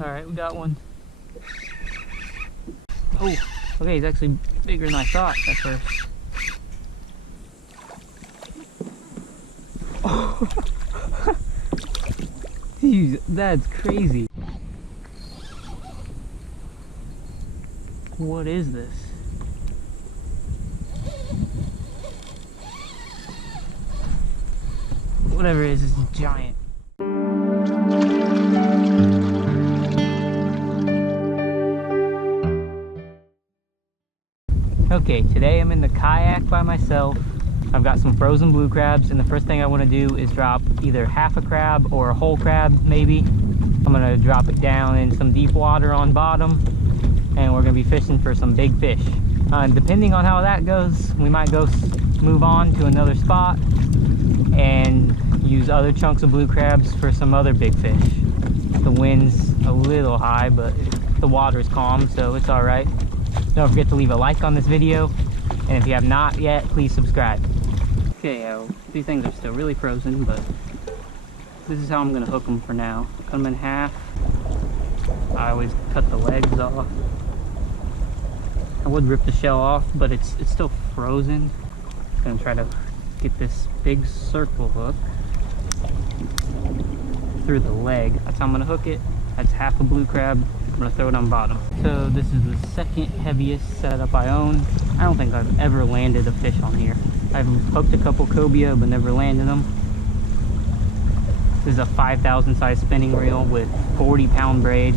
Alright, we got one. Oh, okay, he's actually bigger than I thought at first. Oh. Jeez, that's crazy. What is this? Whatever it is giant. Okay, today I'm in the kayak by myself. I've got some frozen blue crabs, and the first thing I want to do is drop either half a crab or a whole crab, maybe. I'm going to drop it down in some deep water on bottom, and we're going to be fishing for some big fish. Depending on how that goes, we might go move on to another spot and use other chunks of blue crabs for some other big fish. The wind's a little high, but the water's calm, so it's alright. Don't forget to leave a like on this video, and if you have not yet, please subscribe. Okay, these things are still really frozen, but this is how I'm going to hook them for now. Cut them in half. I always cut the legs off. I would rip the shell off, but it's still frozen. I'm going to try to get this big circle hook through the leg. That's how I'm going to hook it. That's half a blue crab. I'm going to throw it on bottom. So this is the second heaviest setup I own. I don't think I've ever landed a fish on here. I've hooked a couple cobia but never landed them. This is a 5,000 size spinning reel with 40-pound braid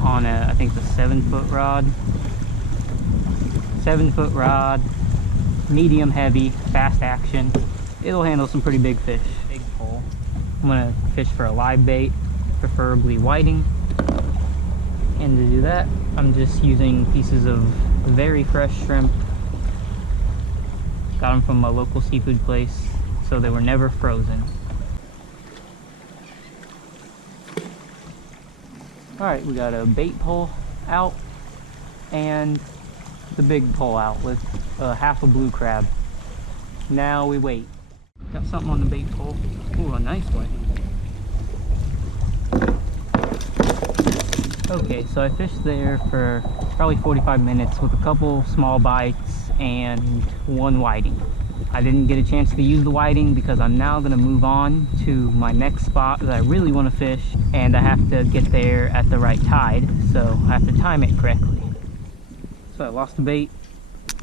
on a, I think it's a 7-foot rod. 7-foot rod, medium heavy, fast action. It'll handle some pretty big fish. Big pole. I'm gonna fish for a live bait, preferably whiting. And to do that, I'm just using pieces of very fresh shrimp. Got them from a local seafood place, so they were never frozen. Alright, we got a bait pole out and the big pole out with half a blue crab. Now we wait. Got something on the bait pole. Ooh, a nice one. Okay, so I fished there for probably 45 minutes with a couple small bites and one whiting. I didn't get a chance to use the whiting because I'm now going to move on to my next spot that I really want to fish, and I have to get there at the right tide, so I have to time it correctly. So I lost the bait.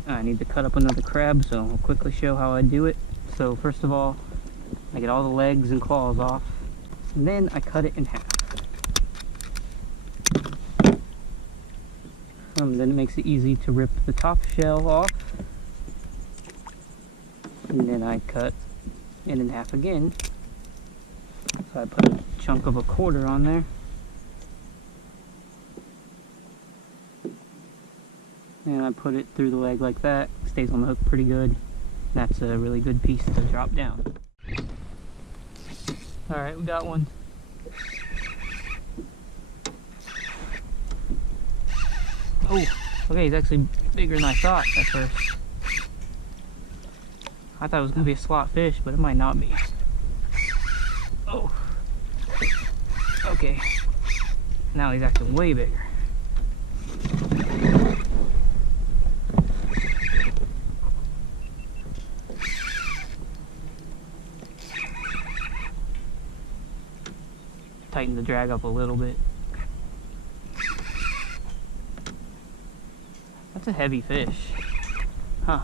I need to cut up another crab, so I'll quickly show how I do it. So first of all, I get all the legs and claws off, and then I cut it in half. Then it makes it easy to rip the top shell off, and then I cut it in half again. So I put a chunk of a quarter on there, and I put it through the leg like that. Stays on the hook pretty good. That's a really good piece to drop down. Alright, we got one. Oh, okay, he's actually bigger than I thought at first. I thought it was going to be a slot fish, but it might not be. Oh. Okay. Now he's acting way bigger. Tighten the drag up a little bit. That's a heavy fish. Huh.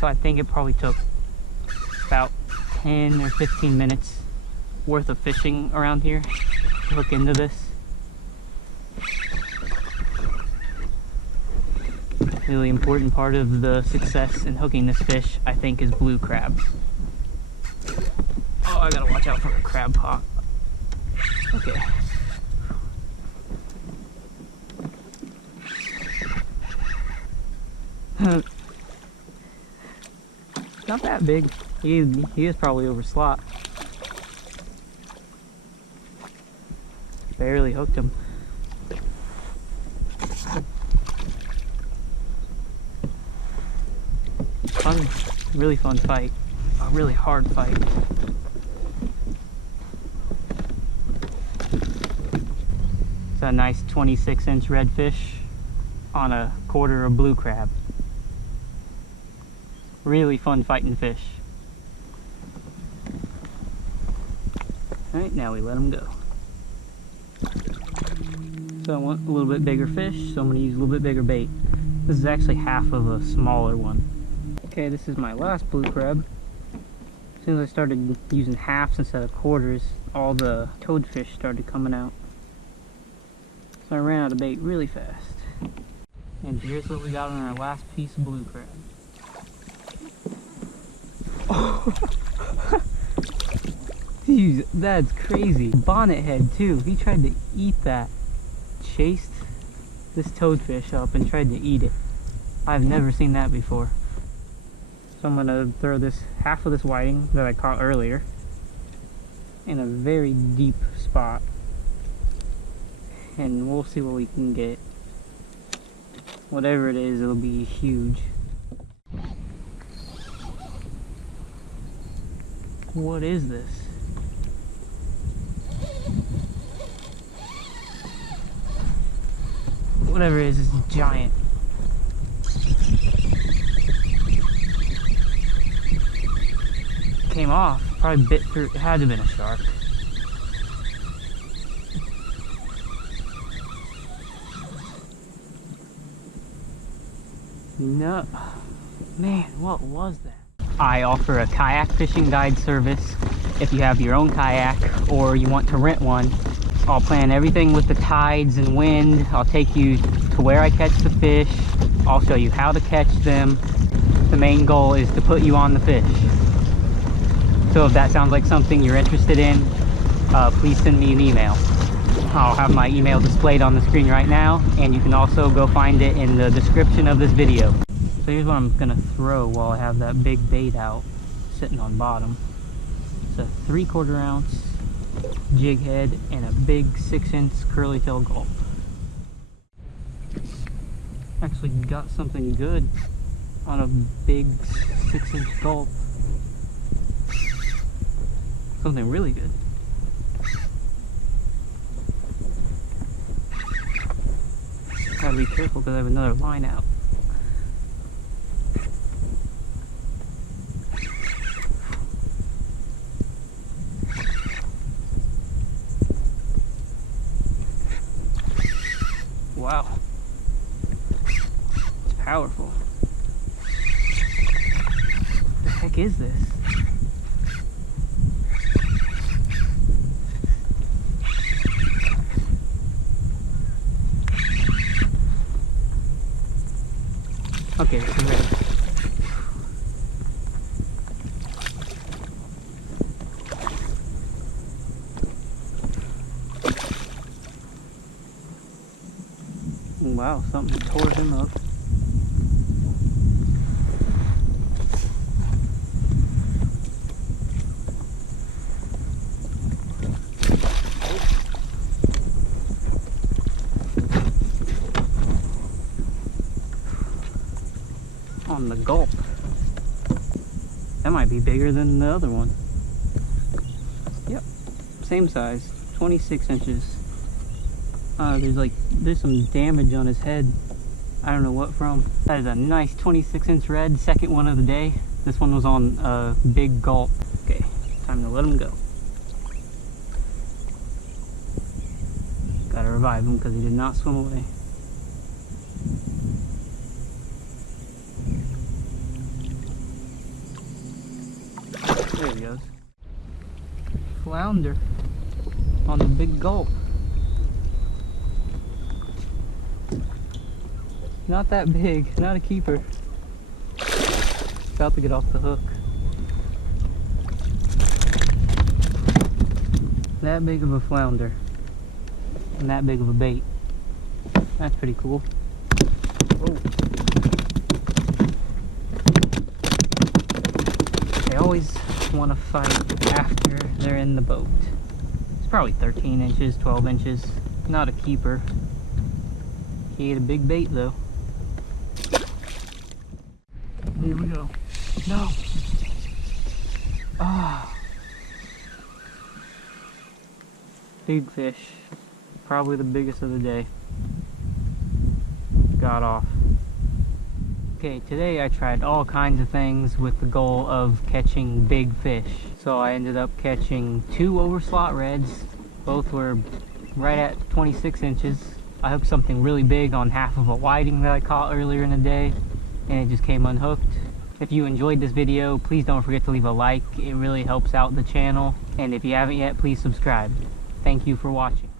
So I think it probably took about 10 or 15 minutes worth of fishing around here to hook into this. Really important part of the success in hooking this fish, I think, is blue crab. Oh, I gotta watch out for a crab pot. Okay. Not that big. He is probably over slot. Barely hooked him. another really fun fight. A really hard fight. It's a nice 26-inch redfish on a quarter of blue crab. Really fun fighting fish. Alright, now we let them go. So I want a little bit bigger fish, so I'm going to use a little bit bigger bait. This is actually half of a smaller one. Okay, this is my last blue crab. As soon as I started using halves instead of quarters, all the toadfish started coming out. So I ran out of bait really fast. And here's what we got on our last piece of blue crab. Oh. Jeez, that's crazy. Bonnet head too. He tried to eat that. Chased this toadfish up and tried to eat it. I've never seen that before. So I'm gonna throw this half of this whiting that I caught earlier in a very deep spot, and we'll see what we can get. Whatever it is, it'll be huge. What is this? Whatever it is giant. Came off, probably bit through. It had to have been a shark. No, man, what was that? I offer a kayak fishing guide service. If you have your own kayak or you want to rent one, I'll plan everything with the tides and wind. I'll take you to where I catch the fish. I'll show you how to catch them. The main goal is to put you on the fish. So if that sounds like something you're interested in, please send me an email. I'll have my email displayed on the screen right now, and you can also go find it in the description of this video. So here's what I'm gonna throw while I have that big bait out sitting on bottom. It's a 3/4 ounce jig head and a big 6-inch curly tail gulp. Actually got something good on a big 6-inch gulp. Something really good. Gotta be careful because I have another line out. Wow. It's powerful. What the heck is this? Okay, I'm ready. Wow, something tore him up. On the gulp. That might be bigger than the other one. Yep, same size, 26 inches. There's some damage on his head. I don't know what from. That is a nice 26-inch red, second one of the day. This one was on a big gulp. Okay, time to let him go. Gotta revive him because he did not swim away. There he goes. Flounder on the big gulp. Not that big, not a keeper. About to get off the hook. That big of a flounder and that big of a bait. That's pretty cool. Oh. They always want to fight after they're in the boat. It's probably 13 inches, 12 inches. Not a keeper. He ate a big bait though. Here we go. No. Ah. Big fish. Probably the biggest of the day. Got off. Okay, today I tried all kinds of things with the goal of catching big fish. So I ended up catching 2 overslot reds. Both were right at 26 inches. I hooked something really big on half of a whiting that I caught earlier in the day, and it just came unhooked. If you enjoyed this video, please don't forget to leave a like. It really helps out the channel. And if you haven't yet, please subscribe. Thank you for watching.